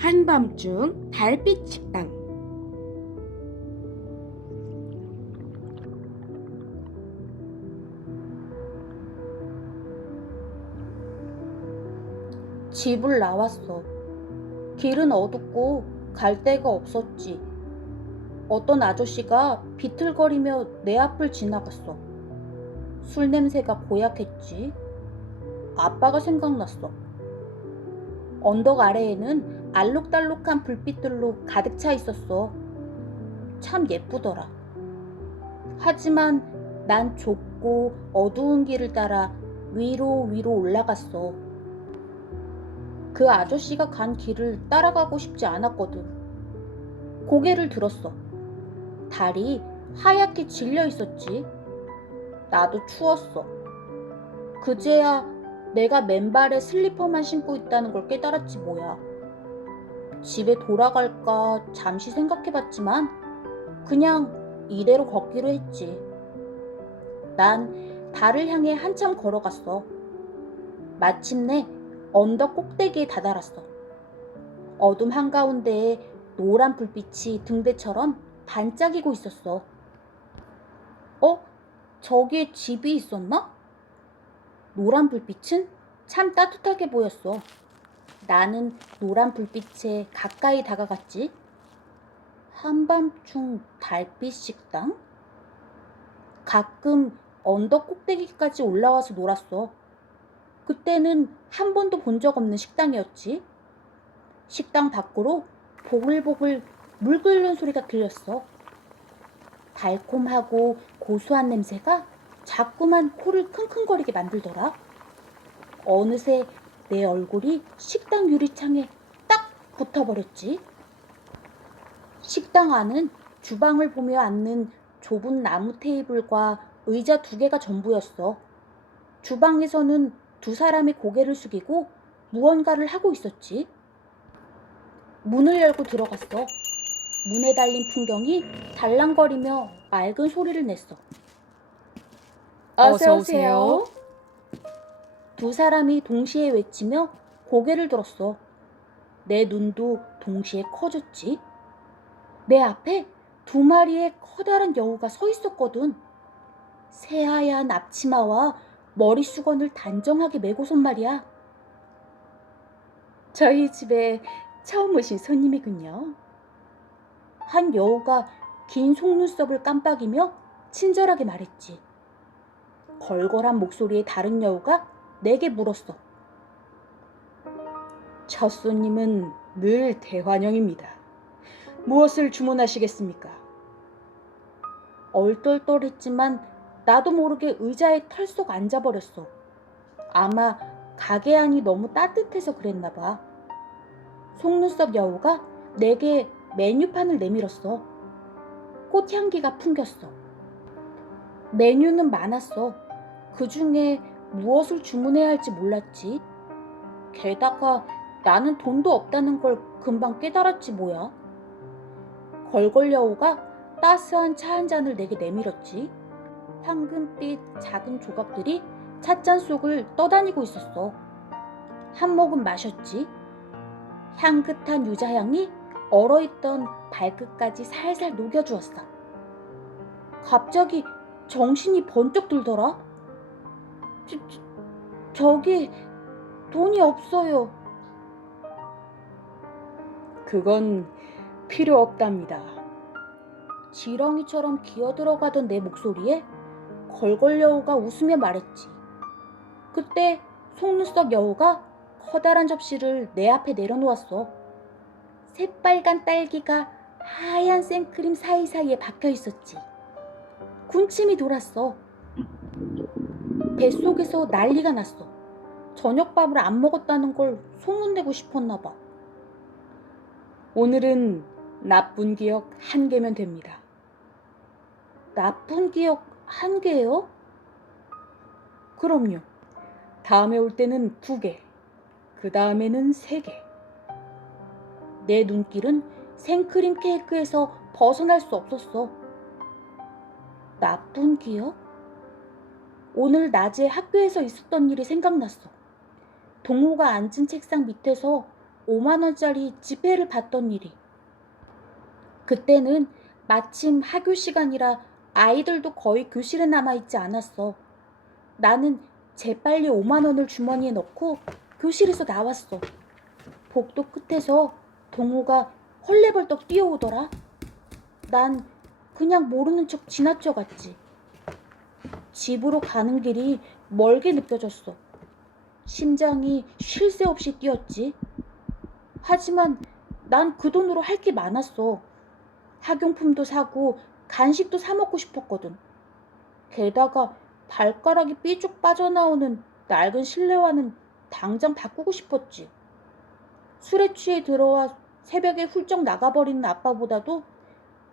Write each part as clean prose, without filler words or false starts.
한밤중 달빛 식당. 집을 나왔어. 길은 어둡고 갈 데가 없었지. 어떤 아저씨가 비틀거리며 내 앞을 지나갔어. 술 냄새가 고약했지. 아빠가 생각났어. 언덕 아래에는 알록달록한 불빛들로 가득 차 있었어. 참 예쁘더라. 하지만 난 좁고 어두운 길을 따라 위로 올라갔어. 그 아저씨가 간 길을 따라가고 싶지 않았거든. 고개를 들었어. 달이 하얗게 질려 있었지. 나도 추웠어. 그제야 내가 맨발에 슬리퍼만 신고 있다는 걸 깨달았지 뭐야. 집에 돌아갈까 잠시 생각해봤지만 그냥 이대로 걷기로 했지. 난 달을 향해 한참 걸어갔어. 마침내 언덕 꼭대기에 다다랐어. 어둠 한가운데에 노란 불빛이 등대처럼 반짝이고 있었어. 저기에 집이 있었나? 노란 불빛은 참 따뜻하게 보였어. 나는 노란 불빛에 가까이 다가갔지. 한밤중 달빛 식당? 가끔 언덕 꼭대기까지 올라와서 놀았어. 그때는 한 번도 본 적 없는 식당이었지. 식당 밖으로 보글보글 물 끓는 소리가 들렸어. 달콤하고 고소한 냄새가 자꾸만 코를 킁킁거리게 만들더라. 어느새 내 얼굴이 식당 유리창에 딱 붙어버렸지. 식당 안은 주방을 보며 앉는 좁은 나무 테이블과 의자 2개가 전부였어. 주방에서는 2사람이 고개를 숙이고 무언가를 하고 있었지. 문을 열고 들어갔어. 문에 달린 풍경이 달랑거리며 맑은 소리를 냈어. 어서 오세요. 2사람이 동시에 외치며 고개를 들었어. 내 눈도 동시에 커졌지. 내 앞에 2마리의 커다란 여우가 서 있었거든. 새하얀 앞치마와 머리수건을 단정하게 메고선 말이야. 저희 집에 처음 오신 손님이군요. 한 여우가 긴 속눈썹을 깜빡이며 친절하게 말했지. 걸걸한 목소리의 다른 여우가 내게 물었어. 첫 손님은 늘 대환영입니다. 무엇을 주문하시겠습니까? 얼떨떨했지만 나도 모르게 의자에 털썩 앉아버렸어. 아마 가게 안이 너무 따뜻해서 그랬나 봐. 속눈썹 여우가 내게 메뉴판을 내밀었어. 꽃향기가 풍겼어. 메뉴는 많았어. 그 중에 무엇을 주문해야 할지 몰랐지. 게다가 나는 돈도 없다는 걸 금방 깨달았지 뭐야. 걸걸 여우가 따스한 차 한 잔을 내게 내밀었지. 황금빛 작은 조각들이 찻잔 속을 떠다니고 있었어. 한 모금 마셨지. 향긋한 유자향이 얼어있던 발끝까지 살살 녹여주었어. 갑자기 정신이 번쩍 들더라. 저기 돈이 없어요. 그건 필요 없답니다. 지렁이처럼 기어들어가던 내 목소리에 걸걸 여우가 웃으며 말했지. 그때 속눈썹 여우가 커다란 접시를 내 앞에 내려놓았어. 새빨간 딸기가 하얀 생크림 사이사이에 박혀 있었지. 군침이 돌았어. 뱃속에서 난리가 났어. 저녁밥을 안 먹었다는 걸 소문내고 싶었나 봐. 오늘은 나쁜 기억 1개면 됩니다. 나쁜 기억 1개요? 그럼요. 다음에 올 때는 2개, 그 다음에는 3개. 내 눈길은 생크림 케이크에서 벗어날 수 없었어. 나쁜 기억? 오늘 낮에 학교에서 있었던 일이 생각났어. 동호가 앉은 책상 밑에서 5만 원짜리 지폐를 받던 일이. 그때는 마침 하교 시간이라 아이들도 거의 교실에 남아있지 않았어. 나는 재빨리 5만 원을 주머니에 넣고 교실에서 나왔어. 복도 끝에서 동호가 헐레벌떡 뛰어오더라. 난 그냥 모르는 척 지나쳐갔지. 집으로 가는 길이 멀게 느껴졌어. 심장이 쉴 새 없이 뛰었지. 하지만 난 그 돈으로 할 게 많았어. 학용품도 사고 간식도 사 먹고 싶었거든. 게다가 발가락이 삐쭉 빠져나오는 낡은 실내화는 당장 바꾸고 싶었지. 술에 취해 들어와 새벽에 훌쩍 나가버리는 아빠보다도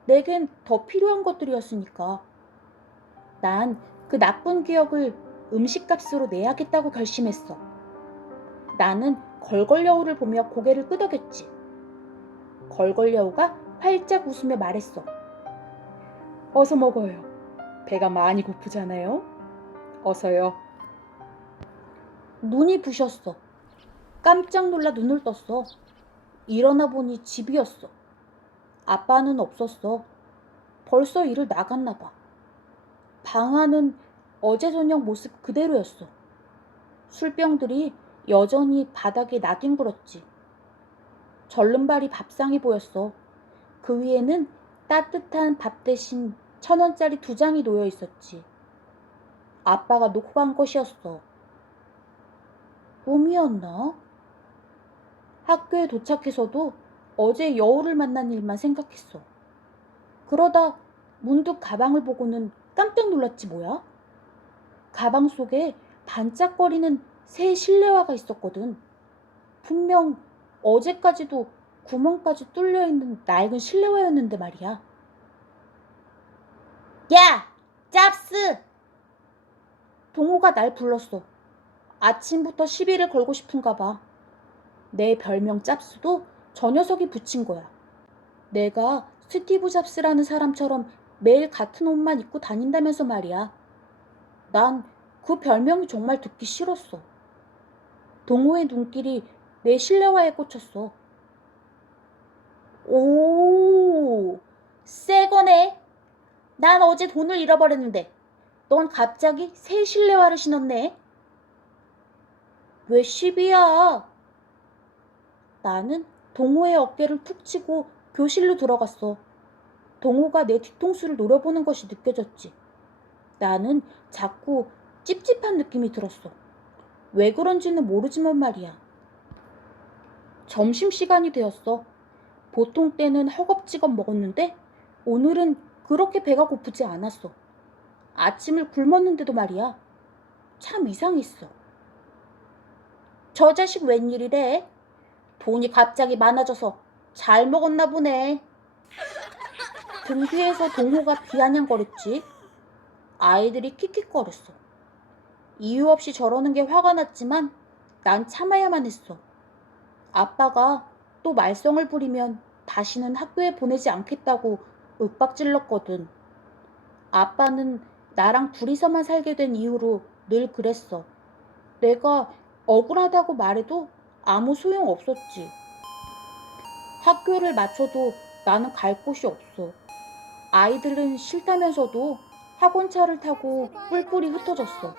내겐 더 필요한 것들이었으니까. 난 그 나쁜 기억을 음식값으로 내야겠다고 결심했어. 나는 걸걸여우를 보며 고개를 끄덕였지. 걸걸여우가 활짝 웃으며 말했어. 어서 먹어요. 배가 많이 고프잖아요. 어서요. 눈이 부셨어. 깜짝 놀라 눈을 떴어. 일어나 보니 집이었어. 아빠는 없었어. 벌써 일을 나갔나 봐. 방 안은 어제 저녁 모습 그대로였어. 술병들이 여전히 바닥에 나뒹굴었지. 절름발이 밥상이 보였어. 그 위에는 따뜻한 밥 대신 1,000원짜리 2장이 놓여 있었지. 아빠가 놓고 간 것이었어. 꿈이었나? 학교에 도착해서도 어제 여우를 만난 일만 생각했어. 그러다 문득 가방을 보고는 깜짝 놀랐지 뭐야? 가방 속에 반짝거리는 새 실내화가 있었거든. 분명 어제까지도 구멍까지 뚫려있는 낡은 실내화였는데 말이야. 야! 짭스! 동호가 날 불렀어. 아침부터 시비를 걸고 싶은가 봐. 내 별명 짭스도 저 녀석이 붙인 거야. 내가 스티브 잡스라는 사람처럼 매일 같은 옷만 입고 다닌다면서 말이야. 난 그 별명이 정말 듣기 싫었어. 동호의 눈길이 내 실내화에 꽂혔어. 오, 새 거네. 난 어제 돈을 잃어버렸는데 넌 갑자기 새 실내화를 신었네. 왜 시비야? 나는 동호의 어깨를 툭 치고 교실로 들어갔어. 동호가 내 뒤통수를 노려보는 것이 느껴졌지. 나는 자꾸 찝찝한 느낌이 들었어. 왜 그런지는 모르지만 말이야. 점심시간이 되었어. 보통 때는 허겁지겁 먹었는데 오늘은 그렇게 배가 고프지 않았어. 아침을 굶었는데도 말이야. 참 이상했어. 저 자식 웬일이래? 돈이 갑자기 많아져서 잘 먹었나 보네. 등 뒤에서 동호가 비아냥거렸지. 아이들이 킥킥거렸어. 이유 없이 저러는 게 화가 났지만 난 참아야만 했어. 아빠가 또 말썽을 부리면 다시는 학교에 보내지 않겠다고 윽박질렀거든. 아빠는 나랑 둘이서만 살게 된 이후로 늘 그랬어. 내가 억울하다고 말해도 아무 소용 없었지. 학교를 마쳐도 나는 갈 곳이 없어. 아이들은 싫다면서도 학원차를 타고 뿔뿔이 흩어졌어.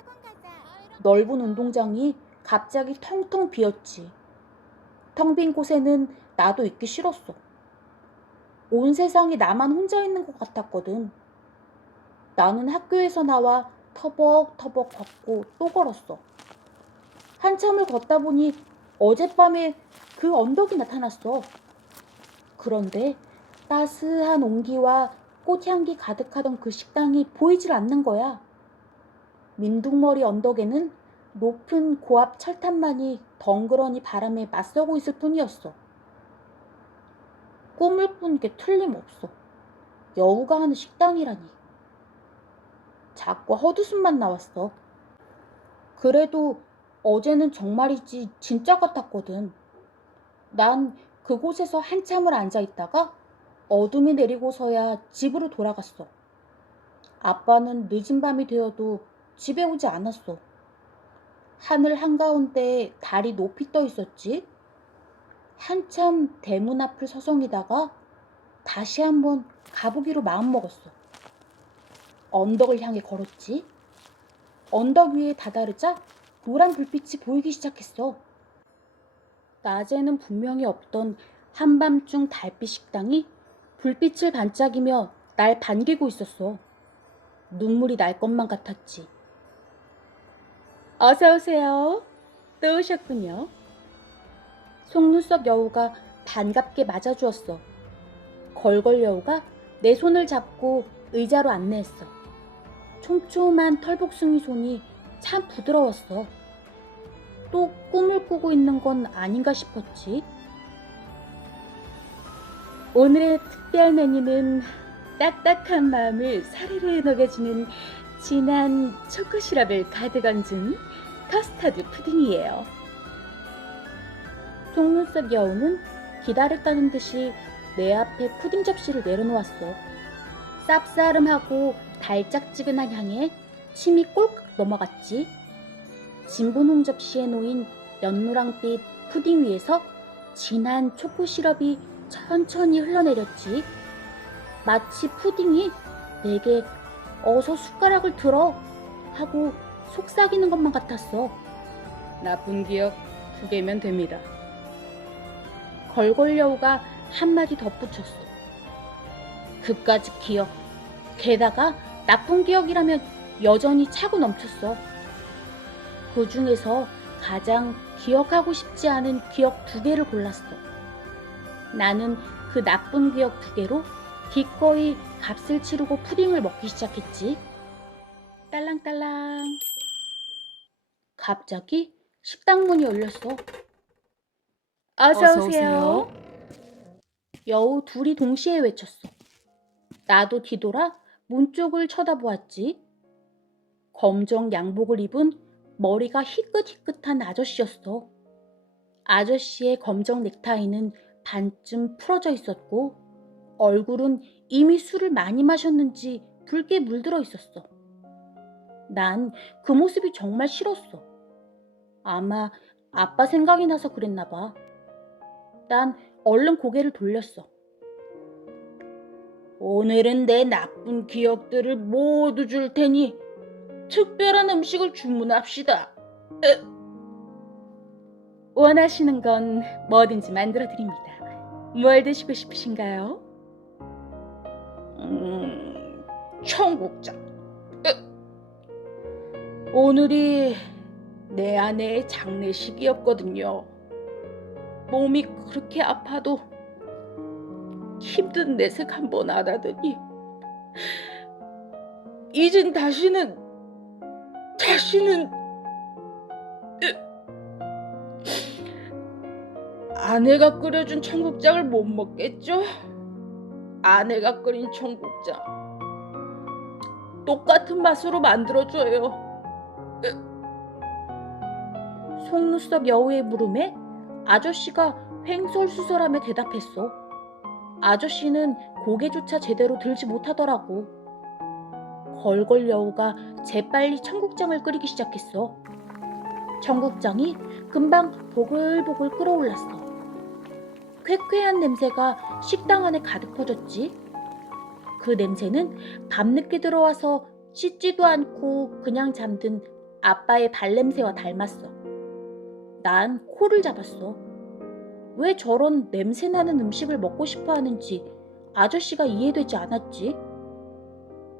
넓은 운동장이 갑자기 텅텅 비었지. 텅 빈 곳에는 나도 있기 싫었어. 온 세상이 나만 혼자 있는 것 같았거든. 나는 학교에서 나와 터벅터벅 걷고 또 걸었어. 한참을 걷다 보니 어젯밤에 그 언덕이 나타났어. 그런데 따스한 온기와 꽃향기 가득하던 그 식당이 보이질 않는 거야. 민둥머리 언덕에는 높은 고압 철탑만이 덩그러니 바람에 맞서고 있을 뿐이었어. 꿈을 꾼 게 틀림없어. 여우가 하는 식당이라니. 자꾸 헛웃음만 나왔어. 그래도 어제는 정말이지 진짜 같았거든. 난 그곳에서 한참을 앉아있다가 어둠이 내리고서야 집으로 돌아갔어. 아빠는 늦은 밤이 되어도 집에 오지 않았어. 하늘 한가운데 달이 높이 떠 있었지. 한참 대문 앞을 서성이다가 다시 한번 가보기로 마음먹었어. 언덕을 향해 걸었지. 언덕 위에 다다르자 노란 불빛이 보이기 시작했어. 낮에는 분명히 없던 한밤중 달빛 식당이 불빛을 반짝이며 날 반기고 있었어. 눈물이 날 것만 같았지. 어서 오세요. 또 오셨군요. 속눈썹 여우가 반갑게 맞아주었어. 걸걸 여우가 내 손을 잡고 의자로 안내했어. 촘촘한 털복숭이 손이 참 부드러웠어. 또 꿈을 꾸고 있는 건 아닌가 싶었지. 오늘의 특별 메뉴는 딱딱한 마음을 사르르 녹여주는 진한 초코 시럽을 가득 얹은 커스터드 푸딩이에요. 속눈썹 여우는 기다렸다는 듯이 내 앞에 푸딩 접시를 내려놓았어. 쌉싸름하고 달짝지근한 향에 침이 꼴깍 넘어갔지. 진분홍 접시에 놓인 연노랑빛 푸딩 위에서 진한 초코 시럽이 천천히 흘러내렸지. 마치 푸딩이 내게 어서 숟가락을 들어 하고 속삭이는 것만 같았어. 나쁜 기억 2개면 됩니다. 걸걸 여우가 한마디 덧붙였어. 그까짓 기억, 게다가 나쁜 기억이라면 여전히 차고 넘쳤어. 그 중에서 가장 기억하고 싶지 않은 기억 2개를 골랐어. 나는 그 나쁜 기억 2개로 기꺼이 값을 치르고 푸딩을 먹기 시작했지. 딸랑딸랑. 갑자기 식당 문이 열렸어. 어서 오세요. 여우 둘이 동시에 외쳤어. 나도 뒤돌아 문 쪽을 쳐다보았지. 검정 양복을 입은 머리가 희끗희끗한 아저씨였어. 아저씨의 검정 넥타이는 반쯤 풀어져 있었고 얼굴은 이미 술을 많이 마셨는지 붉게 물들어 있었어. 난 그 모습이 정말 싫었어. 아마 아빠 생각이 나서 그랬나 봐. 난 얼른 고개를 돌렸어. 오늘은 내 나쁜 기억들을 모두 줄 테니 특별한 음식을 주문합시다. 원하시는 건 뭐든지 만들어 드립니다. 뭘 드시고 싶으신가요? 청국장. 오늘이 내 아내의 장례식이었거든요. 몸이 그렇게 아파도 힘든 내색 한번 안 하더니 이젠 다시는 아내가 끓여준 청국장을 못 먹겠죠? 아내가 끓인 청국장 똑같은 맛으로 만들어줘요. 속눈썹 여우의 물음에 아저씨가 횡설수설하며 대답했어. 아저씨는 고개조차 제대로 들지 못하더라고. 걸걸 여우가 재빨리 청국장을 끓이기 시작했어. 청국장이 금방 보글보글 끓어올랐어. 쾌쾌한 냄새가 식당 안에 가득 퍼졌지. 그 냄새는 밤늦게 들어와서 씻지도 않고 그냥 잠든 아빠의 발냄새와 닮았어. 난 코를 잡았어. 왜 저런 냄새나는 음식을 먹고 싶어 하는지 아저씨가 이해되지 않았지.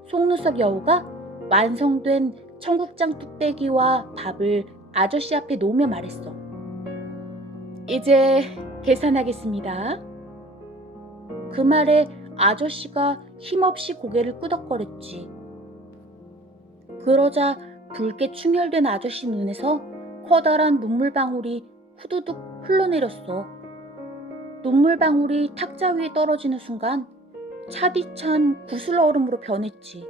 속눈썹 여우가 완성된 청국장 뚝배기와 밥을 아저씨 앞에 놓으며 말했어. 이제 계산하겠습니다. 그 말에 아저씨가 힘없이 고개를 끄덕거렸지. 그러자 붉게 충혈된 아저씨 눈에서 커다란 눈물방울이 후두둑 흘러내렸어. 눈물방울이 탁자 위에 떨어지는 순간 차디찬 구슬 얼음으로 변했지.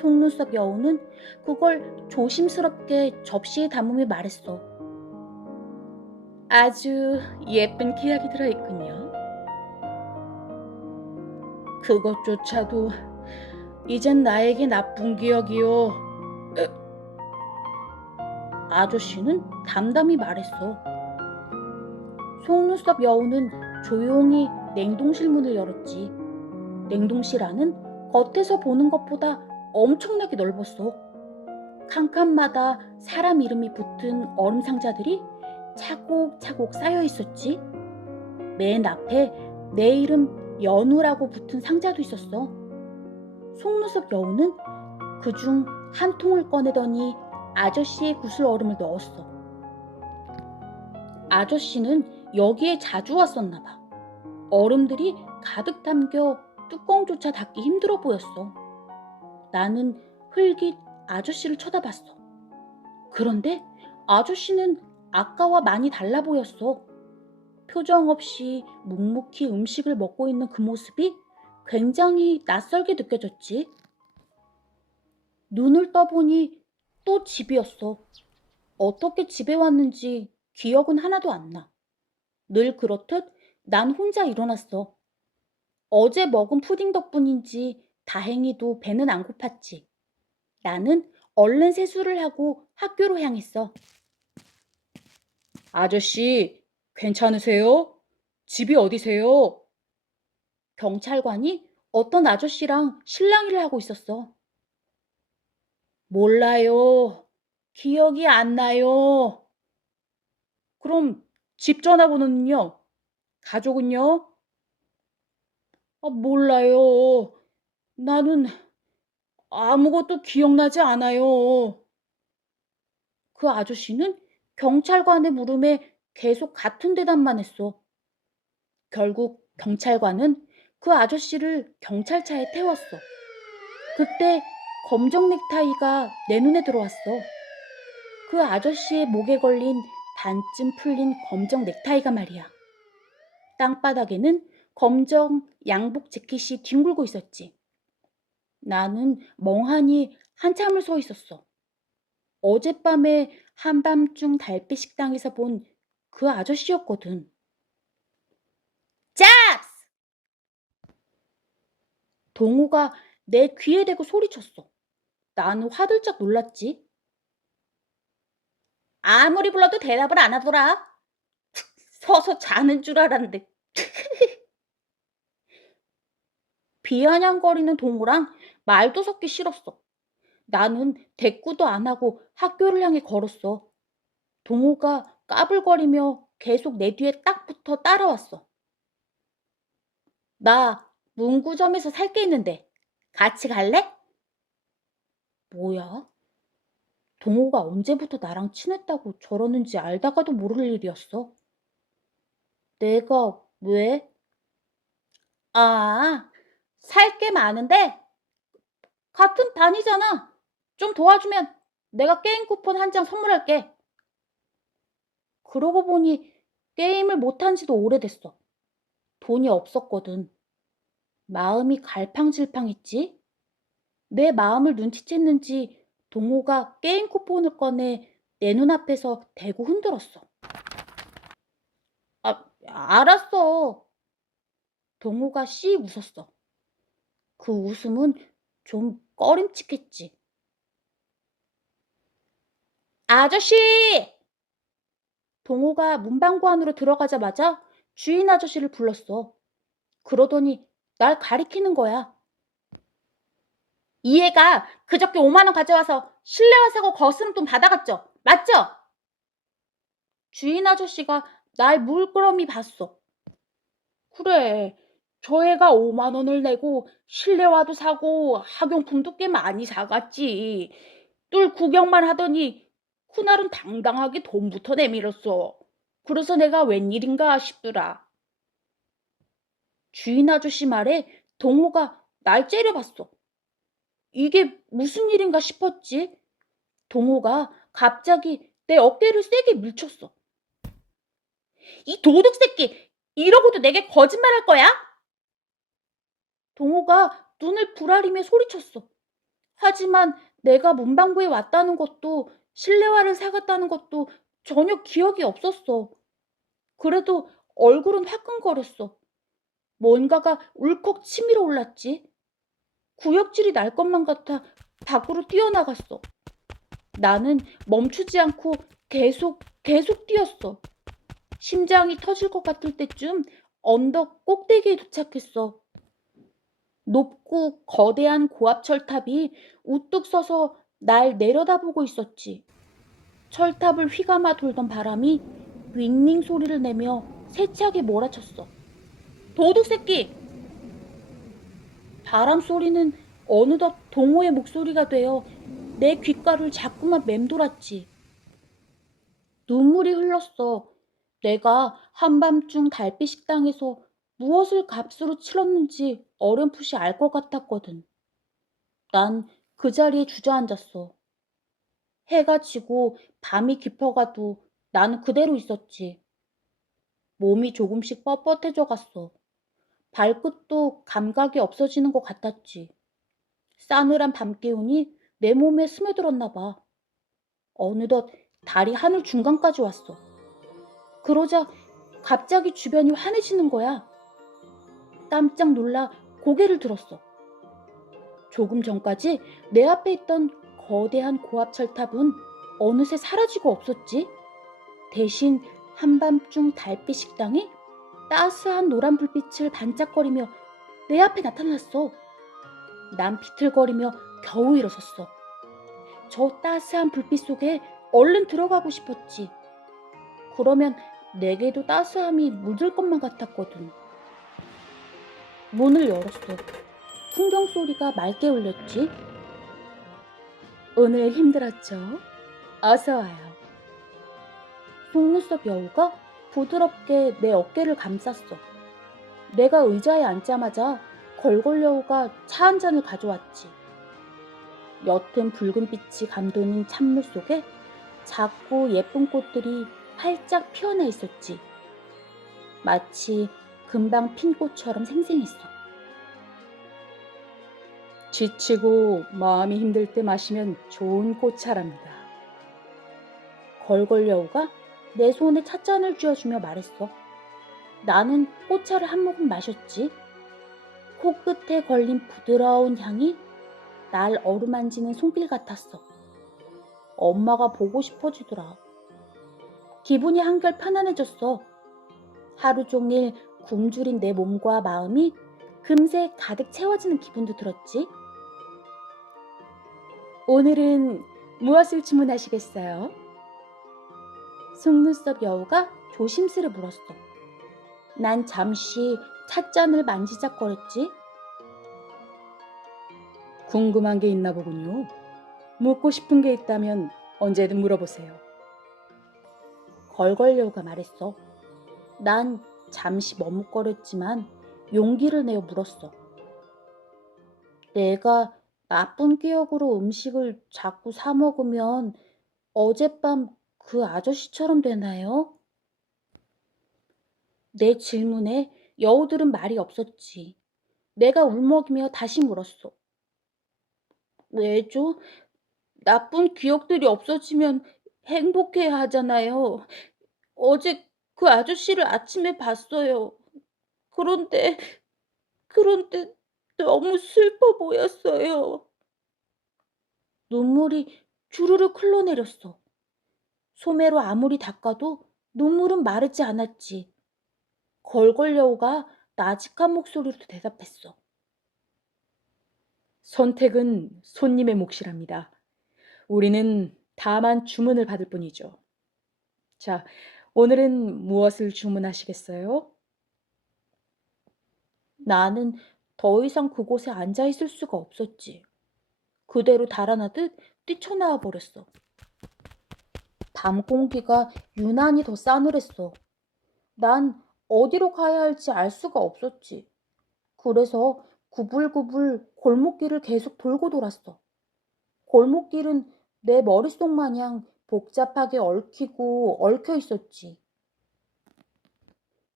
속눈썹 여우는 그걸 조심스럽게 접시에 담으며 말했어. 아주 예쁜 기억이 들어있군요. 그것조차도 이젠 나에게 나쁜 기억이요. 아저씨는 담담히 말했어. 속눈썹 여우는 조용히 냉동실 문을 열었지. 냉동실 안은 겉에서 보는 것보다 엄청나게 넓었어. 칸칸마다 사람 이름이 붙은 얼음 상자들이 차곡차곡 쌓여 있었지. 맨 앞에 내 이름 연우라고 붙은 상자도 있었어. 속눈썹 여우는 그중 한 통을 꺼내더니 아저씨의 구슬 얼음을 넣었어. 아저씨는 여기에 자주 왔었나 봐. 얼음들이 가득 담겨 뚜껑조차 닫기 힘들어 보였어. 나는 흘깃 아저씨를 쳐다봤어. 그런데 아저씨는 아까와 많이 달라 보였어. 표정 없이 묵묵히 음식을 먹고 있는 그 모습이 굉장히 낯설게 느껴졌지. 눈을 떠보니 또 집이었어. 어떻게 집에 왔는지 기억은 하나도 안 나. 늘 그렇듯 난 혼자 일어났어. 어제 먹은 푸딩 덕분인지 다행히도 배는 안 고팠지. 나는 얼른 세수를 하고 학교로 향했어. 아저씨, 괜찮으세요? 집이 어디세요? 경찰관이 어떤 아저씨랑 실랑이를 하고 있었어. 몰라요. 기억이 안 나요. 그럼 집 전화번호는요? 가족은요? 몰라요. 나는 아무것도 기억나지 않아요. 그 아저씨는 경찰관의 물음에 계속 같은 대답만 했어. 결국 경찰관은 그 아저씨를 경찰차에 태웠어. 그때 검정 넥타이가 내 눈에 들어왔어. 그 아저씨의 목에 걸린 반쯤 풀린 검정 넥타이가 말이야. 땅바닥에는 검정 양복 재킷이 뒹굴고 있었지. 나는 멍하니 한참을 서 있었어. 어젯밤에 한밤중 달빛 식당에서 본 그 아저씨였거든. 잡스! 동호가 내 귀에 대고 소리쳤어. 나는 화들짝 놀랐지. 아무리 불러도 대답을 안 하더라. 서서 자는 줄 알았는데. 비아냥거리는 동호랑 말도 섞기 싫었어. 나는 대꾸도 안 하고 학교를 향해 걸었어. 동호가 까불거리며 계속 내 뒤에 딱 붙어 따라왔어. 나 문구점에서 살 게 있는데 같이 갈래? 뭐야? 동호가 언제부터 나랑 친했다고 저러는지 알다가도 모를 일이었어. 내가 왜? 아, 살 게 많은데 같은 반이잖아. 좀 도와주면 내가 게임 쿠폰 한 장 선물할게. 그러고 보니 게임을 못한 지도 오래됐어. 돈이 없었거든. 마음이 갈팡질팡했지. 내 마음을 눈치챘는지 동호가 게임 쿠폰을 꺼내 내 눈앞에서 대고 흔들었어. 알았어. 동호가 씩 웃었어. 그 웃음은 좀 꺼림칙했지. 아저씨! 동호가 문방구 안으로 들어가자마자 주인 아저씨를 불렀어. 그러더니 날 가리키는 거야. 이 애가 그저께 5만 원 가져와서 실내화 사고 거스름돈 받아갔죠? 맞죠? 주인 아저씨가 날 물끄러미 봤어. 그래, 저 애가 5만 원을 내고 실내화도 사고 학용품도 꽤 많이 사갔지. 뚫 구경만 하더니 그날은 당당하게 돈부터 내밀었어. 그래서 내가 웬일인가 싶더라. 주인 아저씨 말에 동호가 날 째려봤어. 이게 무슨 일인가 싶었지. 동호가 갑자기 내 어깨를 세게 밀쳤어. 이 도둑 새끼! 이러고도 내게 거짓말할 거야? 동호가 눈을 부라리며 소리쳤어. 하지만 내가 문방구에 왔다는 것도 실내화를 사갔다는 것도 전혀 기억이 없었어. 그래도 얼굴은 화끈거렸어. 뭔가가 울컥 치밀어 올랐지. 구역질이 날 것만 같아 밖으로 뛰어나갔어. 나는 멈추지 않고 계속 뛰었어. 심장이 터질 것 같을 때쯤 언덕 꼭대기에 도착했어. 높고 거대한 고압 철탑이 우뚝 서서 날 내려다보고 있었지. 철탑을 휘감아 돌던 바람이 윙윙 소리를 내며 세차게 몰아쳤어. 도둑 새끼! 바람 소리는 어느덧 동호의 목소리가 되어 내 귓가를 자꾸만 맴돌았지. 눈물이 흘렀어. 내가 한밤중 달빛 식당에서 무엇을 값으로 치렀는지 어렴풋이 알 것 같았거든. 난 그 자리에 주저앉았어. 해가 지고 밤이 깊어가도 나는 그대로 있었지. 몸이 조금씩 뻣뻣해져 갔어. 발끝도 감각이 없어지는 것 같았지. 싸늘한 밤 기운이 내 몸에 스며들었나 봐. 어느덧 달이 하늘 중간까지 왔어. 그러자 갑자기 주변이 환해지는 거야. 깜짝 놀라 고개를 들었어. 조금 전까지 내 앞에 있던 거대한 고압 철탑은 어느새 사라지고 없었지. 대신 한밤중 달빛 식당이 따스한 노란 불빛을 반짝거리며 내 앞에 나타났어. 난 비틀거리며 겨우 일어섰어. 저 따스한 불빛 속에 얼른 들어가고 싶었지. 그러면 내게도 따스함이 묻을 것만 같았거든. 문을 열었어. 풍경 소리가 맑게 울렸지. 오늘 힘들었죠? 어서 와요. 속눈썹 여우가 부드럽게 내 어깨를 감쌌어. 내가 의자에 앉자마자 걸걸 여우가 차 한 잔을 가져왔지. 옅은 붉은 빛이 감도는 찬물 속에 작고 예쁜 꽃들이 활짝 피어나 있었지. 마치 금방 핀 꽃처럼 생생했어. 지치고 마음이 힘들 때 마시면 좋은 꽃차랍니다. 걸걸 여우가 내 손에 찻잔을 쥐어주며 말했어. 나는 꽃차를 한 모금 마셨지. 코끝에 걸린 부드러운 향이 날 어루만지는 손길 같았어. 엄마가 보고 싶어지더라. 기분이 한결 편안해졌어. 하루 종일 굶주린 내 몸과 마음이 금세 가득 채워지는 기분도 들었지. 오늘은 무엇을 주문하시겠어요? 속눈썹 여우가 조심스레 물었어. 난 잠시 찻잔을 만지작거렸지. 궁금한 게 있나 보군요. 묻고 싶은 게 있다면 언제든 물어보세요. 걸걸 여우가 말했어. 난 잠시 머뭇거렸지만 용기를 내어 물었어. 내가 나쁜 기억으로 음식을 자꾸 사 먹으면 어젯밤 그 아저씨처럼 되나요? 내 질문에 여우들은 말이 없었지. 내가 울먹이며 다시 물었어. 왜죠? 나쁜 기억들이 없어지면 행복해야 하잖아요. 어제 그 아저씨를 아침에 봤어요. 그런데, 그런데 너무 슬퍼 보였어요. 눈물이 주르륵 흘러내렸어. 소매로 아무리 닦아도 눈물은 마르지 않았지. 걸걸 여우가 나직한 목소리로 대답했어. 선택은 손님의 몫이랍니다. 우리는 다만 주문을 받을 뿐이죠. 자, 오늘은 무엇을 주문하시겠어요? 나는 더 이상 그곳에 앉아 있을 수가 없었지. 그대로 달아나듯 뛰쳐나와 버렸어. 밤 공기가 유난히 더 싸늘했어. 난 어디로 가야 할지 알 수가 없었지. 그래서 구불구불 골목길을 계속 돌고 돌았어. 골목길은 내 머릿속 마냥 복잡하게 얽히고 얽혀 있었지.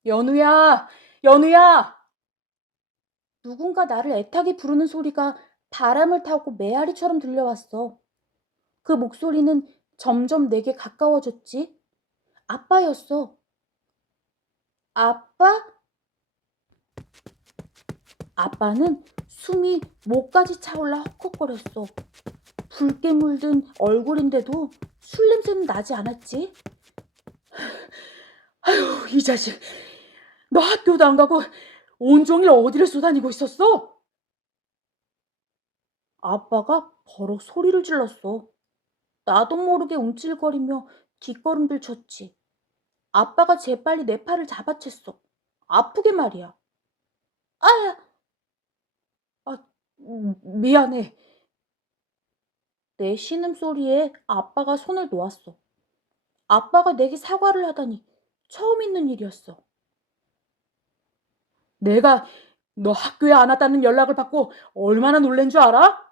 연우야! 연우야! 누군가 나를 애타게 부르는 소리가 바람을 타고 메아리처럼 들려왔어. 그 목소리는 점점 내게 가까워졌지. 아빠였어. 아빠? 아빠는 숨이 목까지 차올라 헉헉거렸어. 붉게 물든 얼굴인데도 술 냄새는 나지 않았지. 아휴, 이 자식. 너 학교도 안 가고 온종일 어디를 쏘다니고 있었어? 아빠가 버럭 소리를 질렀어. 나도 모르게 움찔거리며 뒷걸음질 쳤지. 아빠가 재빨리 내 팔을 잡아챘어. 아프게 말이야. 아야, 아, 미안해. 내 신음소리에 아빠가 손을 놓았어. 아빠가 내게 사과를 하다니 처음 있는 일이었어. 내가 너 학교에 안 왔다는 연락을 받고 얼마나 놀란 줄 알아?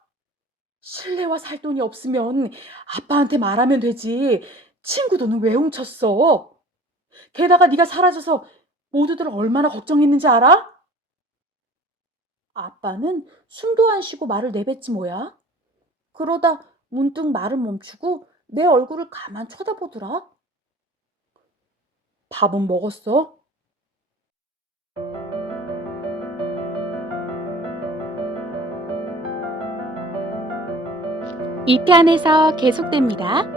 실내화 살 돈이 없으면 아빠한테 말하면 되지. 친구 돈은 왜 훔쳤어? 게다가 네가 사라져서 모두들 얼마나 걱정했는지 알아? 아빠는 숨도 안 쉬고 말을 내뱉지 뭐야. 그러다 문득 말을 멈추고 내 얼굴을 가만 쳐다보더라. 밥은 먹었어? 이 편에서 계속됩니다.